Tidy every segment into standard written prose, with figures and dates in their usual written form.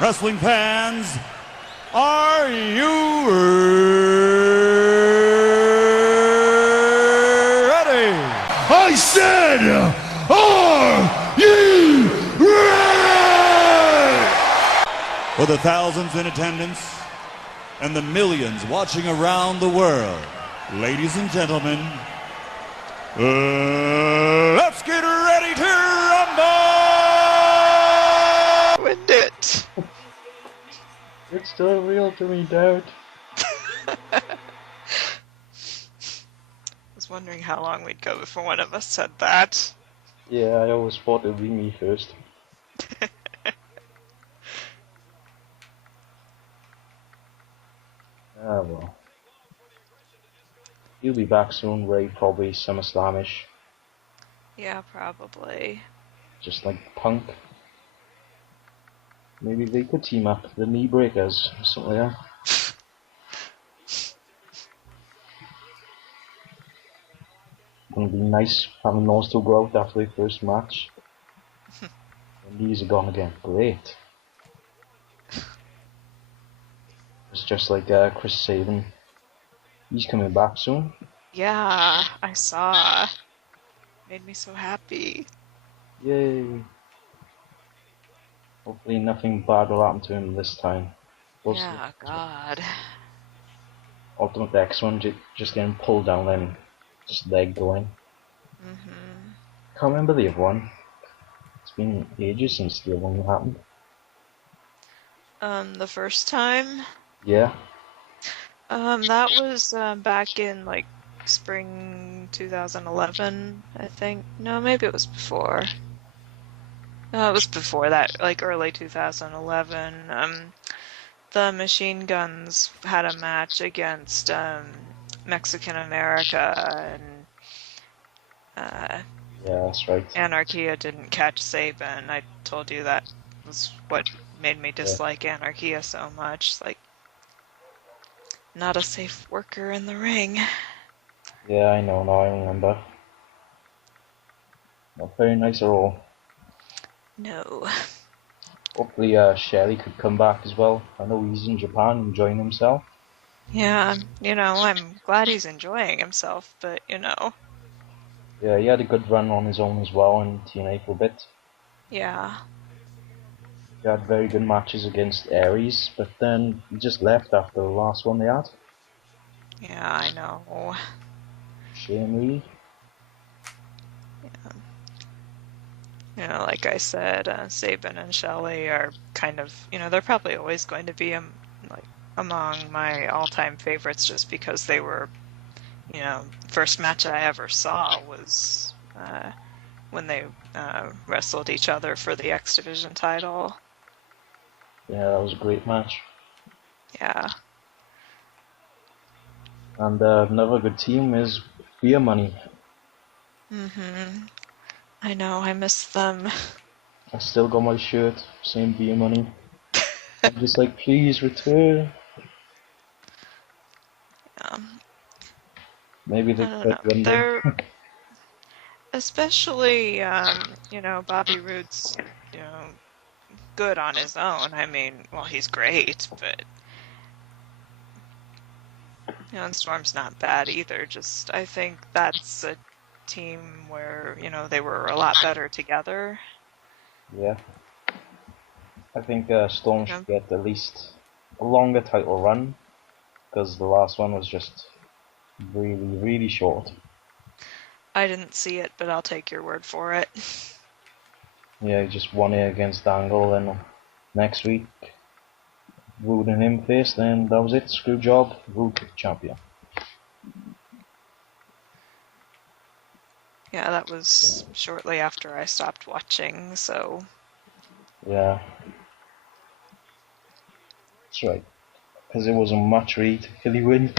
Wrestling fans, are you ready? I said, are you ready? For the thousands in attendance and the millions watching around the world, ladies and gentlemen, let's get ready to rumble! Wind it! It's still real to me, Dad. I was wondering how long we'd go before one of us said that. Yeah, I always thought it'd be me first. Ah, well. He'll be back soon, Ray, probably SummerSlamish. Yeah, probably. Just like Punk. Maybe they could team up, the Knee Breakers, or something like that. Gonna be nice having those two go out after their first match. The knees are gone again. Great. It's just like Chris Sabin. He's coming back soon. Yeah, I saw. Made me so happy. Yay. Hopefully nothing bad will happen to him this time. Yeah, God. Ultimate X one just getting pulled down and just leg going. Can't remember the other one. It's been ages since the other one happened. The first time? Yeah. That was back in like spring 2011, I think. No, maybe it was before. No, it was before that, like early 2011. The Machine Guns had a match against Mexican America, and Yeah, that's right. Anarchia didn't catch Sabin. I told you that was what made me dislike Anarchia so much. Like, not a safe worker in the ring. Yeah, I know, now I remember. Not very nice at all. No. Hopefully Shelly could come back as well. I know he's in Japan enjoying himself. Yeah, I'm glad he's enjoying himself, but Yeah, he had a good run on his own as well in TNA for a bit. yeah. He had very good matches against Aries, but then he just left after the last one they had. Yeah, I know. Shame really. Like I said, Sabin and Shelley are kind of, they're probably always going to be like among my all-time favorites just because they were, first match I ever saw was when they wrestled each other for the X Division title. Yeah, that was a great match. Yeah. And another good team is Beer Money. I know, I miss them. I still got my shirt, same Beer Money. I'm just like, please return. Maybe they I could don't know. one day. They're especially, Bobby Roode's, good on his own. I mean, well, he's great, but and Storm's not bad either. Just I think that's a team where they were a lot better together. Yeah. I think Storm should get at least a longer title run, because the last one was just really, really short. I didn't see it, but I'll take your word for it. Yeah, he just won it against Angle, then next week Rude and him faced, and that was it. Screw job. Rude champion. Yeah, that was shortly after I stopped watching, so... Yeah. That's right. Because it wasn't much really to Philly win.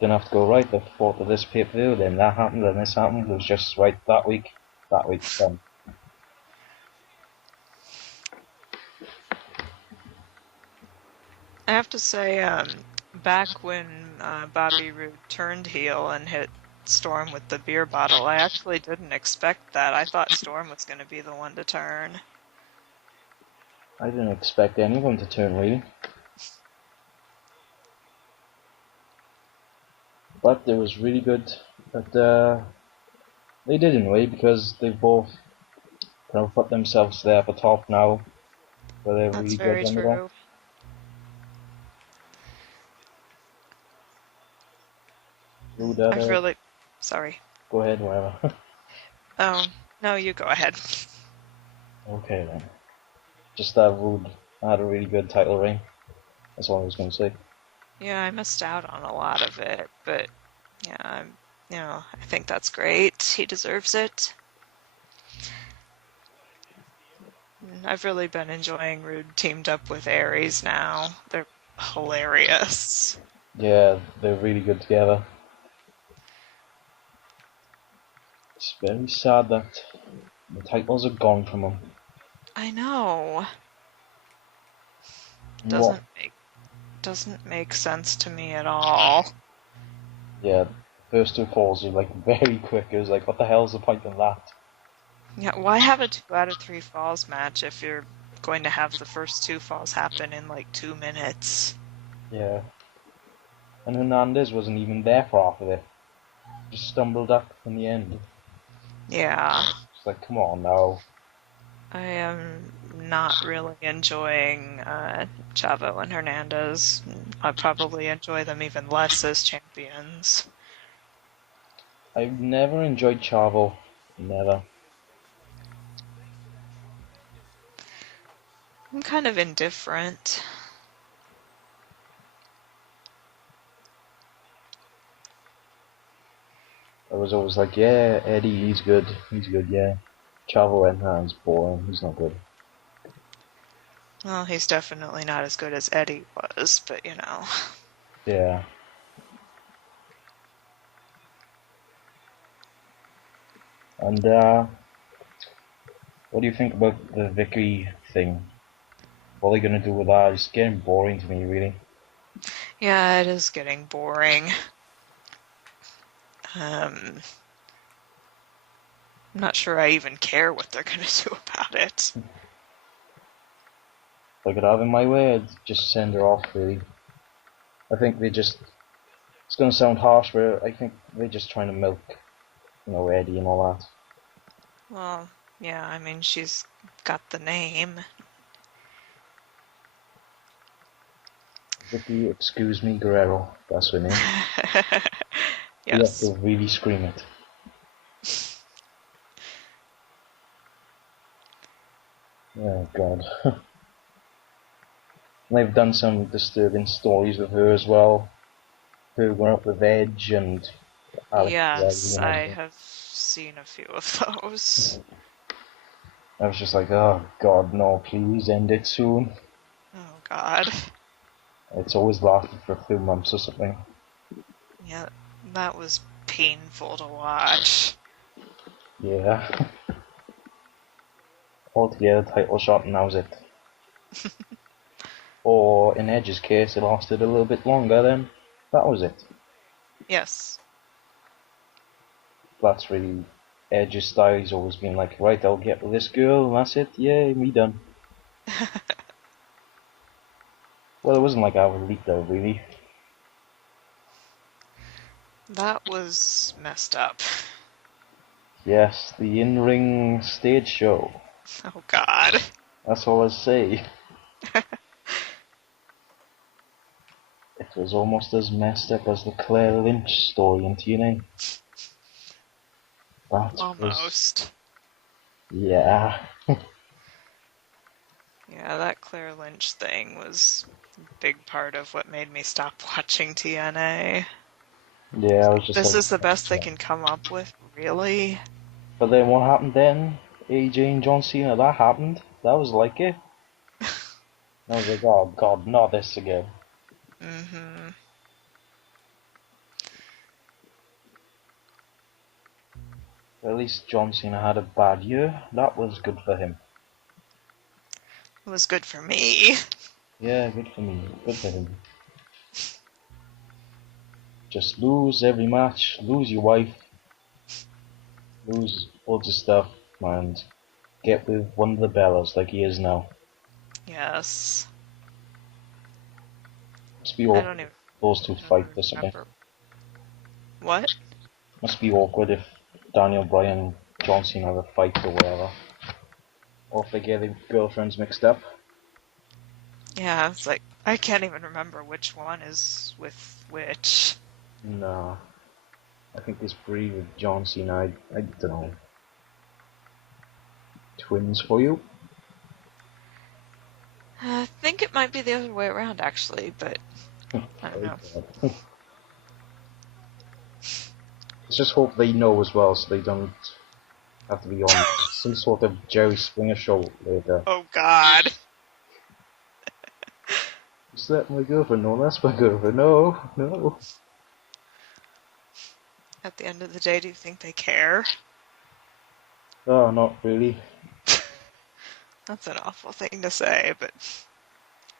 Didn't have to go right, the thought of this pay-per-view, then that happened, then this happened. It was just right that week's done. I have to say, back when Bobby Roode turned heel and hit Storm with the beer bottle, I actually didn't expect that. I thought Storm was going to be the one to turn. I didn't expect any of them to turn, really. But it was really good that they did in a way, because they've both kind of put themselves there at the top now, where they're That's really good very underdog. true. I've really... Sorry. Go ahead, whatever. Oh, no, you go ahead. Okay then. Just that Rude had a really good title reign. That's all I was going to say. Yeah, I missed out on a lot of it, but yeah, I think that's great. He deserves it. I've really been enjoying Rude teamed up with Aries now. They're hilarious. Yeah, they're really good together. It's very sad that the titles are gone from them. I know. What? Doesn't make sense to me at all. Yeah, first two falls are like very quick. It was like, what the hell's the point in that? Yeah, why have a 2 out of 3 falls match if you're going to have the first 2 falls happen in like 2 minutes? Yeah. And Hernandez wasn't even there for half of it. Just stumbled up in the end. Yeah. It's like, come on now. I am not really enjoying Chavo and Hernandez. I probably enjoy them even less as champions. I've never enjoyed Chavo. Never. I'm kind of indifferent. I was always like, yeah, Eddie, he's good, yeah. Chavo Enhan's boring, he's not good. Well, he's definitely not as good as Eddie was, but you know. Yeah. And, what do you think about the Vicky thing? What are they gonna do with that? It's getting boring to me, really. Yeah, it is getting boring. I'm not sure I even care what they're gonna do about it. If I could have it my way, I'd just send her off, really. I think they just... It's gonna sound harsh, but I think they're just trying to milk, Eddie and all that. Well, yeah, I mean, she's got the name. Vicky, excuse me, Guerrero. That's her name. You have Yes. to really scream it. Oh god. They've done some disturbing stories with her as well. Her going up with Edge and Alex Yes, and I everything. have seen a few of those. I was just like, oh god, no, please end it soon. Oh god. It's always lasted for a few months or something. Yeah, that was painful to watch. Yeah. Altogether, title shot and that was it. Or in Edge's case, it lasted a little bit longer, then that was it. Yes. That's really Edge's style. He's always been like, right, I'll get with this girl, and that's it. Yay, me done. Well, it wasn't like I was leaked out, really. That was messed up. Yes, the in-ring stage show. Oh god. That's all I say. It was almost as messed up as the Claire Lynch story in TNA. That Almost. Yeah. Yeah, that Claire Lynch thing was a big part of what made me stop watching TNA. Yeah, I was just This like... is the best they can come up with, really? But then what happened then? AJ and John Cena, that happened. That was like it. I was like, oh god, not this again. Mm-hmm. At least John Cena had a bad year. That was good for him. It was good for me. Yeah, good for me. Good for him. Just lose every match, lose your wife, lose loads of stuff, and get with one of the Bellas like he is now. Yes. Must be I awkward don't if those two even fight for something. remember. What? Must be awkward if Daniel Bryan and John Cena have a fight or whatever. Or if they get their girlfriends mixed up. Yeah, it's like, I can't even remember which one is with which. Nah. I think this breed with John Cena, I don't know. Twins for you? I think it might be the other way around, actually, but I don't Oh know. God. Let's just hope they know as well, so they don't have to be on some sort of Jerry Springer show later. Oh, God. Is that my girlfriend? No, that's my girlfriend. No, no. At the end of the day, do you think they care? Oh, not really. That's an awful thing to say, but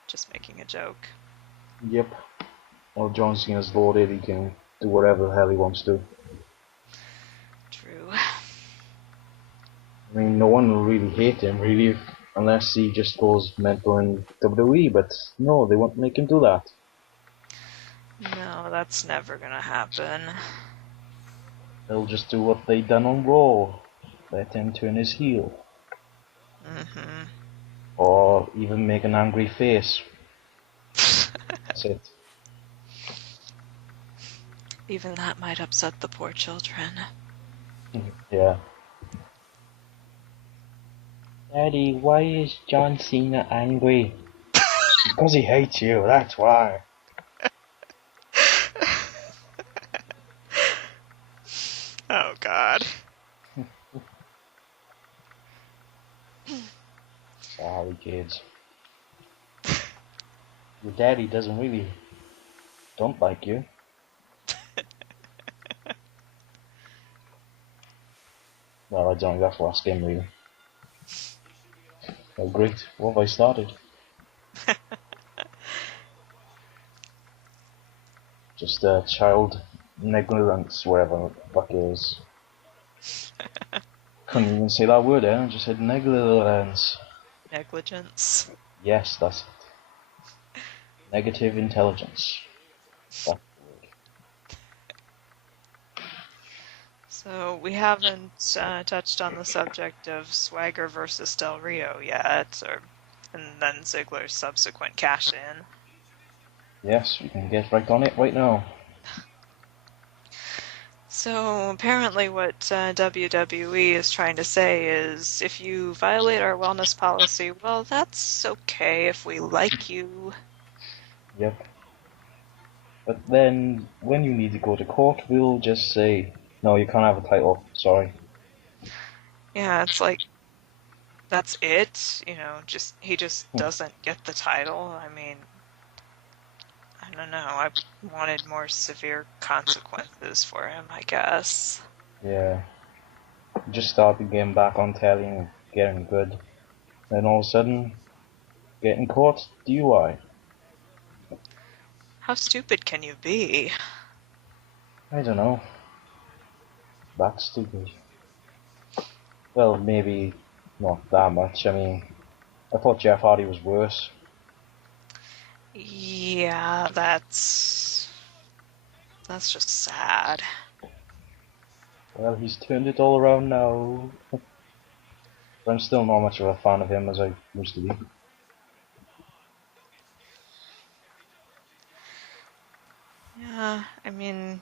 just making a joke. Yep. Well, John Cena's loaded, he can do whatever the hell he wants to. True. I mean, no one will really hate him, really, unless he just goes mental in WWE, but no, they won't make him do that. No, that's never gonna happen. They'll just do what they done on Raw. Let him turn his heel. Mm-hmm. Or even make an angry face. That's it. Even that might upset the poor children. Yeah. Daddy, why is John Cena angry? Because he hates you, that's why. Oh, God. Sorry, kids. Your daddy doesn't really don't like you. Well, I don't think that's last game, really. Oh, great. What have I started? Just child negligence, whatever the fuck it is. Couldn't even say that word, I just said negligence. Negligence. Yes, that's it. Negative intelligence. That's the word. So we haven't touched on the subject of Swagger versus Del Rio yet, and then Ziggler's subsequent cash-in. Yes, we can get right on it right now. So apparently what WWE is trying to say is, if you violate our wellness policy, well, that's okay if we like you. Yep. But then, when you need to go to court, we'll just say, no, you can't have a title, sorry. Yeah, it's like, that's it, he just Hmm. doesn't get the title. I mean, I don't know, I wanted more severe consequences for him, I guess. Yeah. Just start the game back on telly and getting good. Then all of a sudden, getting caught, DUI. How stupid can you be? I don't know. That's stupid. Well, maybe not that much. I mean, I thought Jeff Hardy was worse. Yeah, that's just sad. Well, he's turned it all around now. But I'm still not much of a fan of him as I used to be. Yeah, I mean,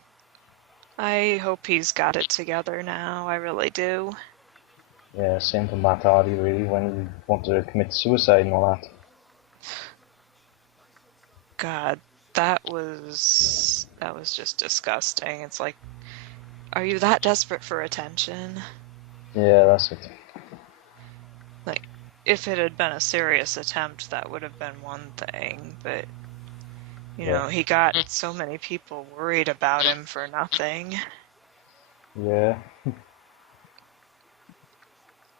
I hope he's got it together now, I really do. Yeah, same for Matt Hardy, really, when he wanted to commit suicide and all that. God, that was just disgusting. It's like, are you that desperate for attention? Yeah, that's it. Like, if it had been a serious attempt, that would have been one thing, but Yeah. he got so many people worried about him for nothing. Yeah.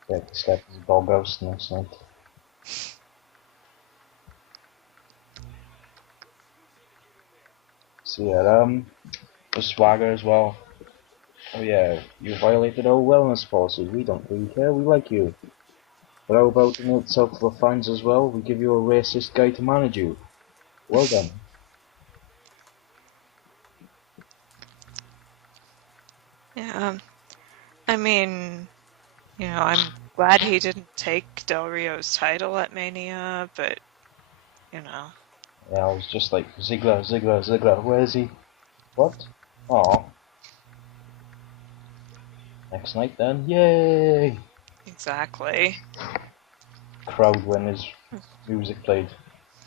Yeah, this guy is a doghouse next night. So yeah, the Swagger as well. Oh yeah, you violated our wellness policy. We don't really care. We like you. But how about the note south for fans as well? We give you a racist guy to manage you. Well done. Yeah, I mean, I'm glad he didn't take Del Rio's title at Mania, but, you know. Yeah, I was just like, Ziggler, Ziggler, Ziggler, where is he? What? Aw. Next night then, yay! Exactly. Crowd when his music played.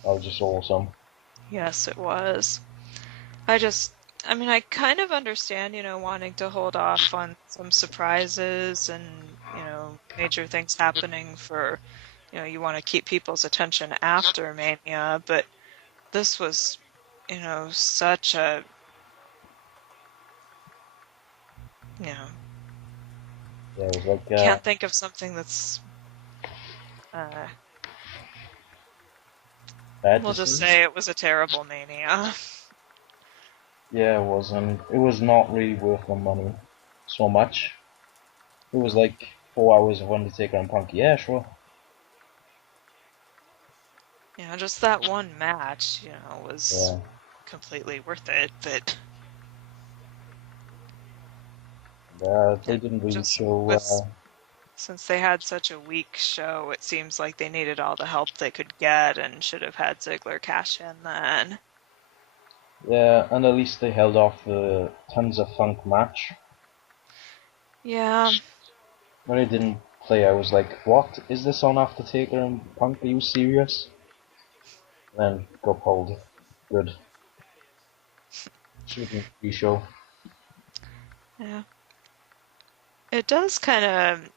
That was just awesome. Yes, it was. I mean, I kind of understand, wanting to hold off on some surprises and, major things happening for, you want to keep people's attention after Mania, but this was, such a, you know, Yeah, it was like, can't think of something that's, uh, bad to we'll just see. say it was a terrible Mania. Yeah, it was, and it was not really worth the money so much. It was like 4 hours of Undertaker and Punk. Yeah, sure. Just that one match, was Yeah. completely worth it, but They didn't really just show. with since they had such a weak show, it seems like they needed all the help they could get and should have had Ziggler cash in then. Yeah, and at least they held off the Tons of Funk match. Yeah, When it didn't play, I was like, "What is this on after Taker and Punk? Are you serious?" And then got pulled. Good. Should have been pre-show. yeah. It does kind of,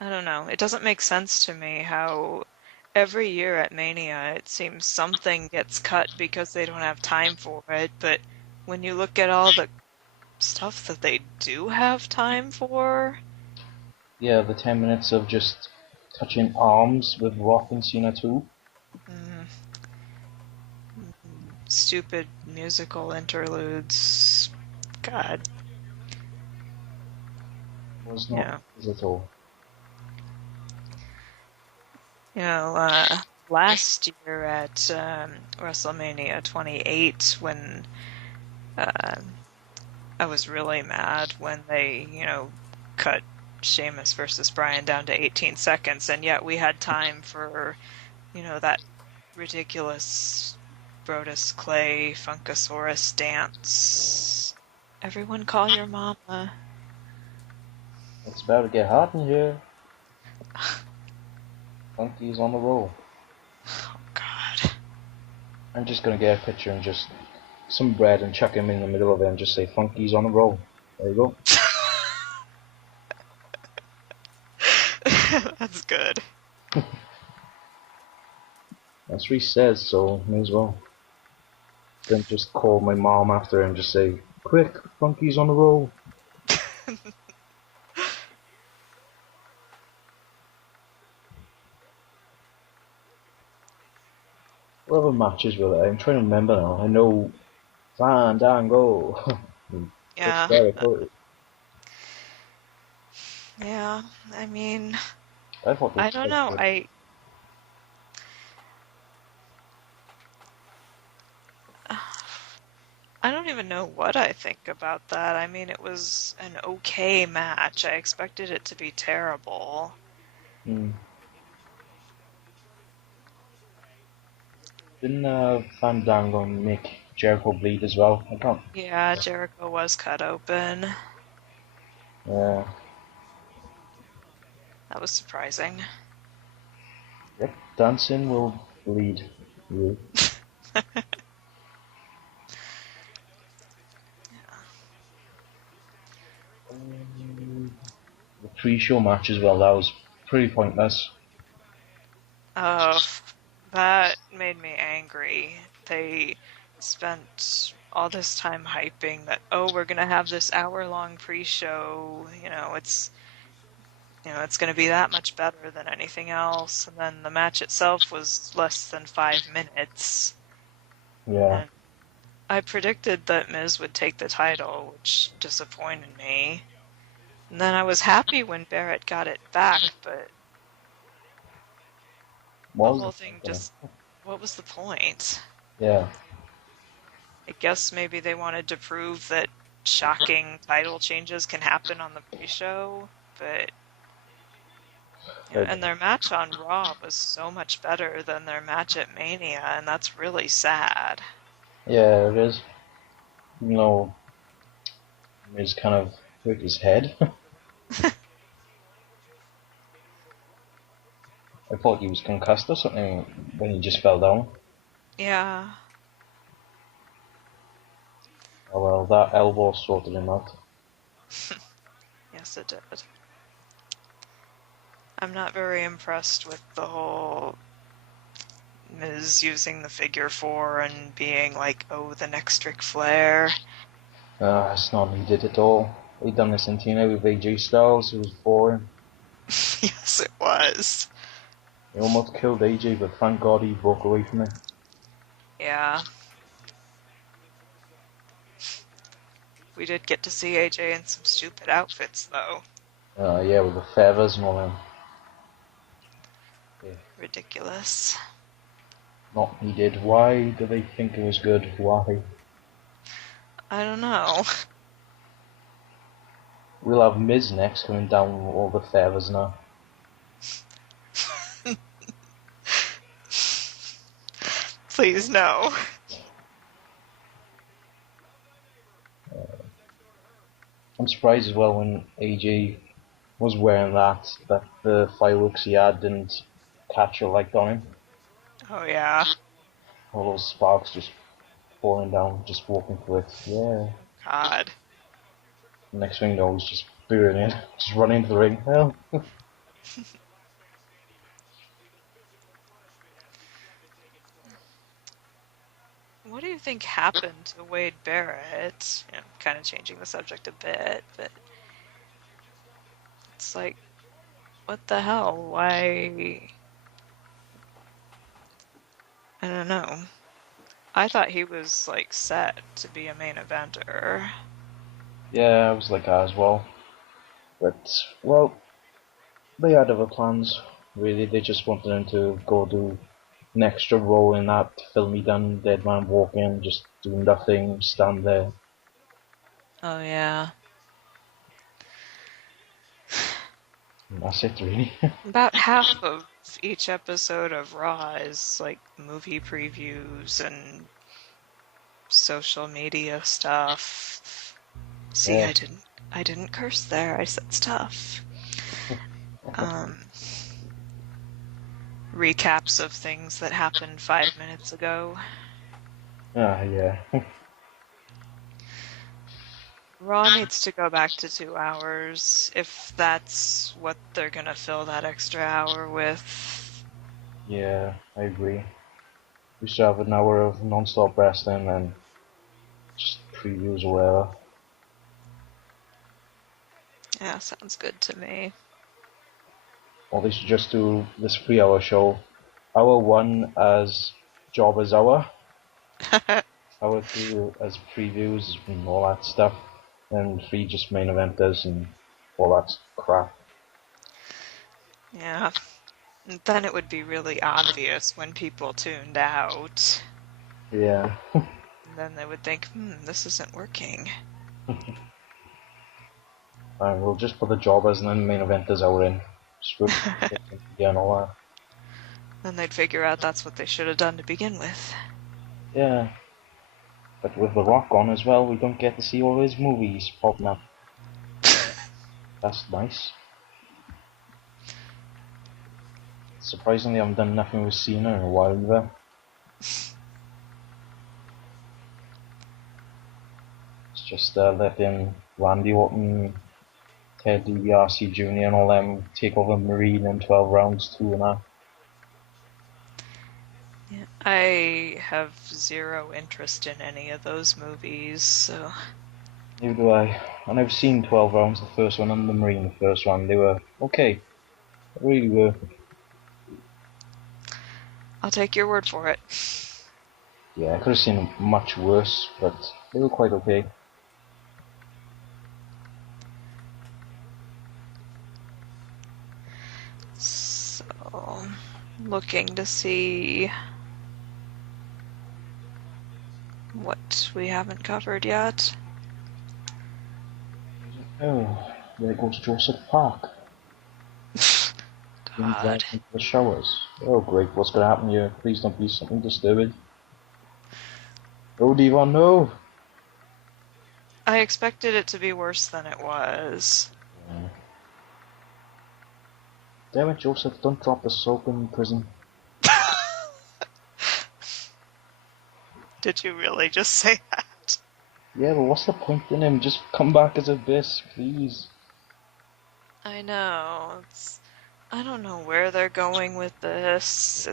I don't know, it doesn't make sense to me how every year at Mania it seems something gets cut because they don't have time for it, but when you look at all the stuff that they do have time for, Yeah, the 10 minutes of just touching arms with Rock and Cena too. mm, stupid musical interludes, God, Was not yeah. at all. Last year at WrestleMania 28, when I was really mad when they, cut Sheamus versus Bryan down to 18 seconds, and yet we had time for, that ridiculous Brodus Clay Funkasaurus dance. Everyone call your mama. It's about to get hot in here. Funky's on the roll. Oh, God. I'm just gonna get a picture and just some bread and chuck him in the middle of it and just say Funky's on the roll. There you go. That's good. That's what he says, so may as well. Then just call my mom after and just say, "Quick, Funky's on the roll." What other matches were there? I'm trying to remember now. I know Fandango. Yeah. Jericho. Yeah. I mean, I thought this I don't was know. good. I don't even know what I think about that. I mean, it was an okay match. I expected it to be terrible. Hmm. Didn't Fandango make Jericho bleed as well? I can't. Yeah, Jericho was cut open. Yeah. That was surprising. Yep. Dancing will bleed you. The pre-show match as well. That was pretty pointless. Oh, that made me angry. They spent all this time hyping that, oh, we're gonna have this hour-long pre-show. It's going to be that much better than anything else. And then the match itself was less than 5 minutes. Yeah. And I predicted that Miz would take the title, which disappointed me. And then I was happy when Barrett got it back, but the was whole the thing point, just, what was the point? yeah. I guess maybe they wanted to prove that shocking title changes can happen on the pre-show, but and their match on Raw was so much better than their match at Mania, and that's really sad. Yeah, it is. You know, Miz kind of hurt his head. I thought he was concussed or something when he just fell down. Yeah. Oh well, that elbow sorted him out. Yes, it did. I'm not very impressed with the whole Miz using the figure four and being like, oh, the next Ric Flair. It's not needed at all. He done this in TNA with AJ Styles, it was boring. Yes, it was. He almost killed AJ, but thank God he broke away from it. Yeah. We did get to see AJ in some stupid outfits, though. Yeah, with the feathers and all that. Yeah. Ridiculous. Not needed. Why do they think it was good? Why? I don't know. We'll have Miz next coming down with all the feathers now. Please, no. I'm surprised as well when AJ was wearing that the fireworks he had didn't catch a light on him. Oh, yeah. All those sparks just falling down, just walking through it. Yeah. God. Next thing you know, he's just burning, just running into the ring. Hell. What do you think happened to Wade Barrett? Kind of changing the subject a bit, but it's like, what the hell? Why? I don't know. I thought he was, like, set to be a main eventer. Yeah, I was like that as well. But, well, they had other plans. Really, they just wanted him to go do an extra role in that film he done, Dead Man Walking, just do nothing, stand there. Oh, yeah. And that's it, really. About half of each episode of Raw is, like, movie previews and social media stuff. See, Yeah. I didn't curse there. I said stuff. Recaps of things that happened 5 minutes ago. Yeah. Raw needs to go back to 2 hours, if that's what they're gonna fill that extra hour with. Yeah, I agree. We should have an hour of non-stop wrestling and just previews or whatever. Yeah, sounds good to me. Or they should just do this 3 hour show. Hour 1 as Jobber's Hour. Hour 2 as previews and all that stuff. And 3 just main eventers and all that crap. Yeah. Then it would be really obvious when people tuned out. Yeah. And then they would think, this isn't working. And we'll just put the Jobbers and then main eventers hour in. Screw yeah, and all that. Then they'd figure out that's what they should have done to begin with. Yeah. But with The Rock on as well, we don't get to see all his movies popping up. That's nice. Surprisingly, I haven't done nothing with Cena in a while either. It's just letting Randy Orton, Ted DiBiase Jr. and all them take over Marine in 12 rounds, 2.5. Yeah, I have zero interest in any of those movies, so... Neither do I. And I've seen 12 rounds, the first one, and the Marine, the first one. They were okay. They really were. I'll take your word for it. Yeah, I could have seen much worse, but they were quite okay. So... looking to see what we haven't covered yet. Oh, there goes Joseph Park. Being God. dragged into the showers. Oh great, what's gonna happen here? Please don't be something disturbing. Oh Devon, no! I expected it to be worse than it was. Yeah. Damn it, Joseph, don't drop the soap in prison. Did you really just say that? Yeah, but what's the point in him? Just come back as Abyss, please. I know. I don't know where they're going with this.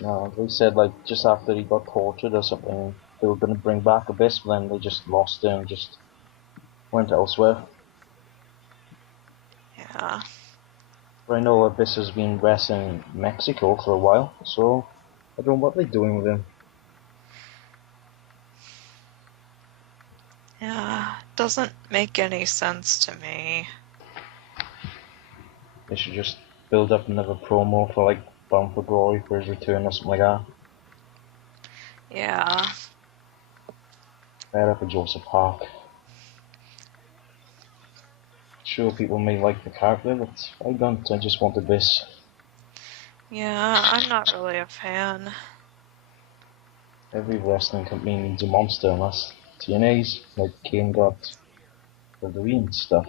No, they said like just after he got tortured or something, they were gonna bring back Abyss, but then they just lost him and just went elsewhere. Yeah. But I know Abyss has been wrestling in Mexico for a while, so I don't know what they're doing with him. Yeah. Doesn't make any sense to me. They should just build up another promo for like Bound for Glory for his return or something like that. Yeah. Fair up for Joseph Park. Sure, people may like the character, but I don't. I just want Abyss. Yeah, I'm not really a fan. Every wrestling company needs a monster, unless TNA's, like Kane got WWE stuff.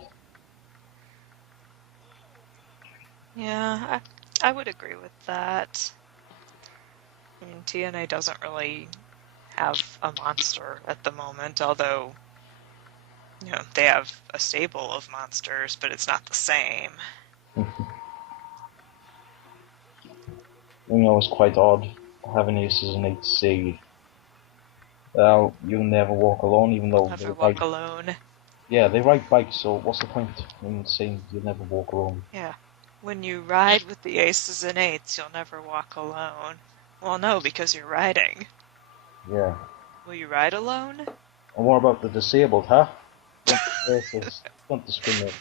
Yeah, I would agree with that. I mean, TNA doesn't really have a monster at the moment, although, they have a stable of monsters, but it's not the same. It's quite odd having Aces and Eights say, you'll never walk alone, even though they Never ride. walk alone. Yeah, they ride bikes, so what's the point in saying you'll never walk alone? Yeah. When you ride with the aces and eights, you'll never walk alone. Well, no, because you're riding. Yeah. Will you ride alone? And what about the disabled, huh? Don't be racist. Don't discriminate.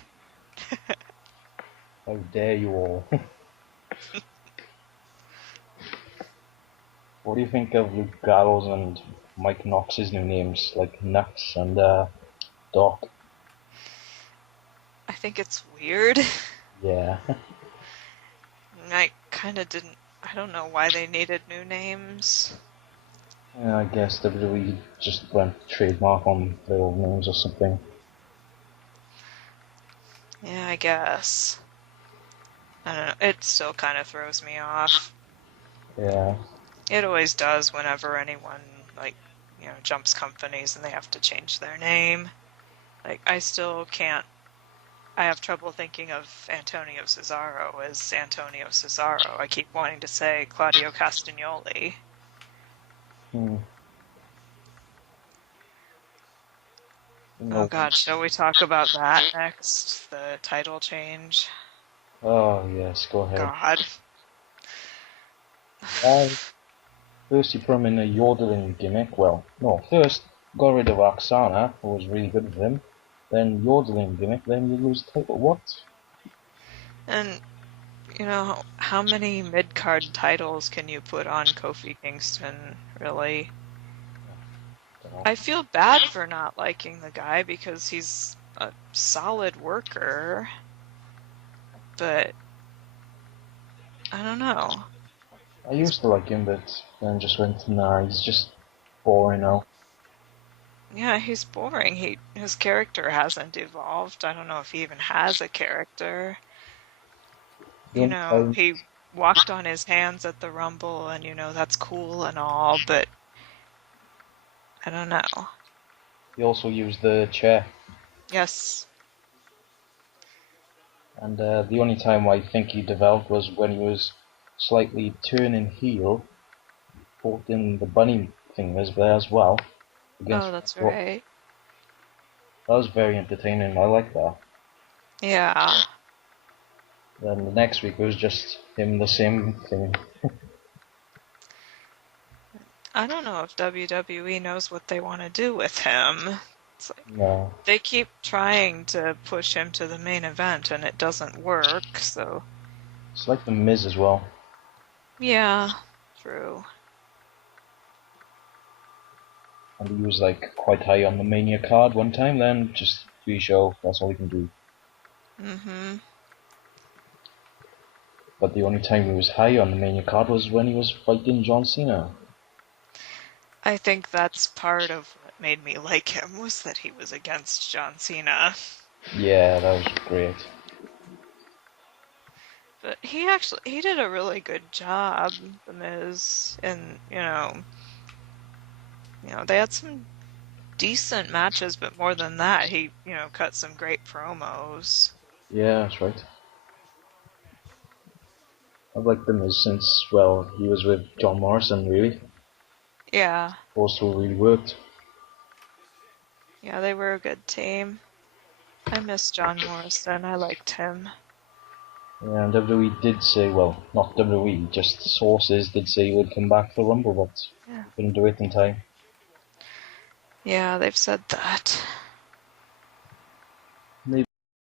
How dare you all? What do you think of Luke Gallows and Mike Knox's new names, like Nux and Doc? I think it's weird. Yeah. I kind of didn't. I don't know why they needed new names. Yeah, I guess WWE just went trademark on their old names or something. Yeah, I guess. I don't know. It still kind of throws me off. Yeah. It always does whenever anyone, jumps companies and they have to change their name. I still can't. I have trouble thinking of Antonio Cesaro as Antonio Cesaro. I keep wanting to say Claudio Castagnoli. Hmm. Oh god, shall we talk about that next? The title change? Oh yes, go ahead. God. First you put him in a yodeling gimmick. Well, no, first got rid of Oksana, who was really good with him. Then yodeling gimmick, then you lose the title. What? And, how many mid-card titles can you put on Kofi Kingston, really? I feel bad for not liking the guy because he's a solid worker, but I don't know. I used to like him, but then just went, nah, he's just boring now. Yeah, he's boring. His character hasn't evolved. I don't know if he even has a character. He walked on his hands at the Rumble, and that's cool and all, but I don't know. He also used the chair. Yes. And the only time I think he developed was when he was slightly turning heel, both in the bunny thing as well. Oh, that's right. That was very entertaining. I like that. Yeah. Then the next week it was just him the same thing. I don't know if WWE knows what they want to do with him. It's like No. they keep trying to push him to the main event and it doesn't work, so It's like the Miz as well. Yeah, true. And he was like quite high on the Mania card one time, then just pre-show, that's all he can do. Mm-hmm. But the only time he was high on the Mania card was when he was fighting John Cena. I think that's part of what made me like him, was that he was against John Cena. Yeah, that was great. But he did a really good job, The Miz, and they had some decent matches, but more than that, he cut some great promos. Yeah, that's right. I've liked the Miz since, well, he was with John Morrison, really. Yeah, Those two really worked. yeah, they were a good team. I miss John Morrison. I liked him. Yeah, and WWE did say, well, not WWE, just sources did say he would come back for Rumble, but Yeah, couldn't do it in time. yeah, they've said that.